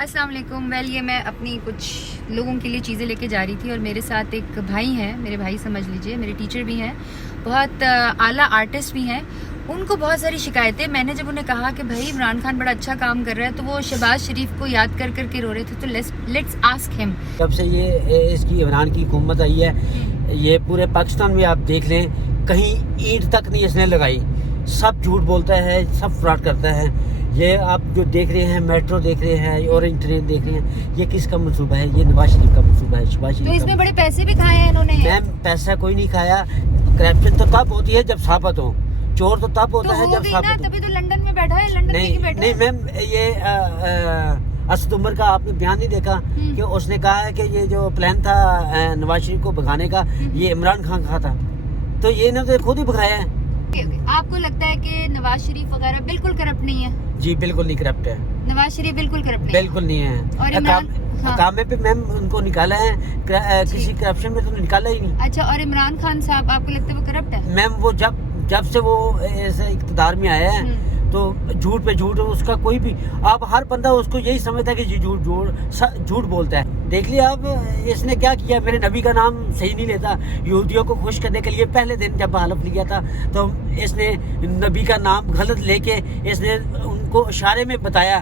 अस्सलाम वालेकुम। वेल, ये मैं अपनी कुछ लोगों के लिए चीज़ें लेके जा रही थी और मेरे साथ एक भाई हैं, मेरे भाई समझ लीजिए, मेरे टीचर भी हैं, बहुत आला आर्टिस्ट भी हैं। उनको बहुत सारी शिकायतें। मैंने जब उन्हें कहा कि भाई इमरान खान बड़ा अच्छा काम कर रहा है, तो वो शहबाज शरीफ को याद कर करके रो रहे थे। तो लेट्स आस्क हिम। जब से ये इसकी इमरान की हुकूमत आई है, ये पूरे पाकिस्तान में आप देख लें, कहीं ईंट तक नहीं इसने लगाई। सब झूठ बोलता है, सब फ्रॉड करता है। ये आप जो देख रहे हैं, मेट्रो देख रहे हैं, ऑरेंज ट्रेन देख रहे हैं, ये किसका मंसूबा है? ये नवाज शरीफ का मंसूबा है, शहबाज शरीफ। तो इसमें बड़े पैसे भी खाए हैं इन्होंने। मैम, पैसा कोई नहीं खाया। करप्शन तो तब होती है जब साबित हो, चोर तो तब होता है जब साबित हो। तभी तो लंदन में बैठा है, लंदन में क्यों बैठा है? नहीं मैम, ये असद उमर का आपने बयान नहीं देखा कि उसने कहा है कि ये जो प्लान था नवाज शरीफ को भगाने का, ये इमरान खान का था। तो ये इन्होंने खुद ही भगाया है। आपको लगता है कि नवाज शरीफ वगैरह बिल्कुल करप्ट नहीं है? जी बिल्कुल नहीं करप्ट है। नवाज शरीफ बिल्कुल करप्ट नहीं बिल्कुल नहीं है। और इमरान कामे पे मैम उनको निकाला है, किसी करप्शन में तो निकाला ही नहीं। अच्छा, और इमरान खान साहब आपको लगता है वो करप्ट है? मैम, वो जब से वो ऐसे इक़्तिदार में आया है, तो झूठ पे झूठ, उसका कोई भी आप हर बंदा उसको यही समझता है कि ये झूठ बोलता है। देख लिया आप, इसने क्या किया, मेरे नबी का नाम सही नहीं लेता। यहूदियों को खुश करने के लिए पहले दिन जब हलफ लिया था, तो इसने नबी का नाम गलत लेके इसने उनको इशारे में बताया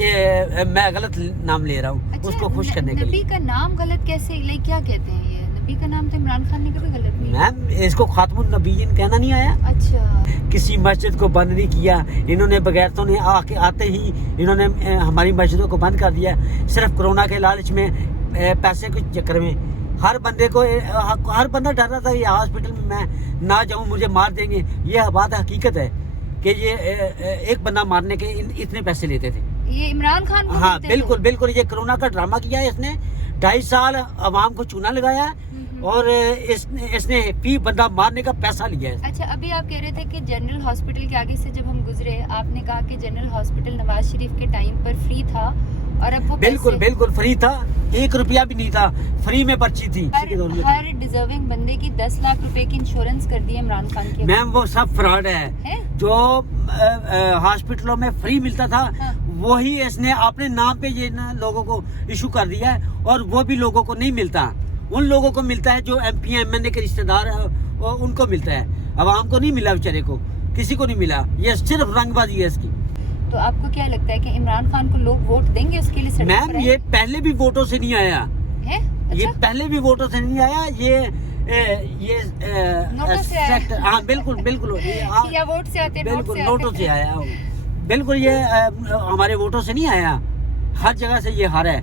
कि मैं गलत नाम ले रहा हूँ। अच्छा, उसको खुश करने के लिए। नबी का नाम गलत कैसे, क्या कहते हैं ये? नबी का नाम तो इमरान खान ने कभी गलत नहीं। मैम, इसको खातमुन नबीयीन कहना नहीं आया। अच्छा, किसी मस्जिद को बंद नहीं किया इन्होंने, बगैर तो ने आते ही इन्होंने हमारी मस्जिदों को बंद कर दिया। सिर्फ कोरोना के लालच में, पैसे के चक्कर में हर बंदा डर रहा था ये हॉस्पिटल में मैं ना जाऊं, मुझे मार देंगे। ये बात हकीकत है कि ये एक बंदा मारने के इतने पैसे लेते थे। ये इमरान खान को? हाँ बिल्कुल, ये कोरोना का ड्रामा किया है इसने। 2.5 साल अवाम को चूना लगाया और इसने फी बंदा मारने का पैसा लिया है। अच्छा, अभी आप कह रहे थे कि जनरल हॉस्पिटल के आगे से जब हम गुजरे, आपने कहा कि जनरल हॉस्पिटल नवाज शरीफ के टाइम पर फ्री था और अब वो बिल्कुल फ्री था। 1 रुपया भी नहीं था, फ्री में पर्ची थी। हर डिजर्विंग बंदे की 10 लाख रुपए की इंश्योरेंस कर दी है इमरान खान की। मैम, वो सब फ्रॉड है। जो हॉस्पिटलों में फ्री मिलता था, वही इसने अपने नाम पे ये लोगों को इशू कर दिया है, और वो भी लोगों को नहीं मिलता। उन लोगों को मिलता है जो MP MNA के रिश्तेदार है, उनको मिलता है। अवाम को नहीं मिला, बेचारे को किसी को नहीं मिला। ये सिर्फ रंगबाजी है इसकी। तो आपको क्या लगता है कि इमरान खान को लोग वोट देंगे उसके लिए? मैम, ये पहले भी वोटों से नहीं आया है। अच्छा? ये पहले भी वोटों से नहीं आया, हाँ बिल्कुल या वोट से आते हैं? बिल्कुल नोटों से आया। बिल्कुल, ये हमारे वोटों से नहीं आया, हर जगह से ये हारा है।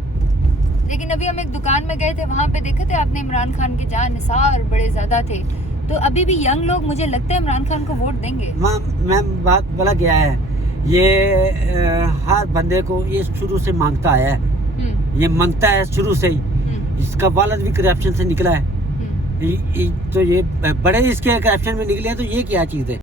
लेकिन अभी हम एक दुकान में गए थे, वहाँ पे देखे थे आपने इमरान खान के जहाँ निसार बड़े ज्यादा थे। तो अभी भी यंग लोग, मुझे लगता है इमरान खान को वोट देंगे। मैम, बात बोला गया है, ये हर बंदे को ये शुरू से मांगता आया है। ये मांगता है शुरू से ही। इसका वालिद भी करप्शन से निकला है। तो ये बड़े इसके करप्शन में निकले हैं, तो ये क्या चीज़ है?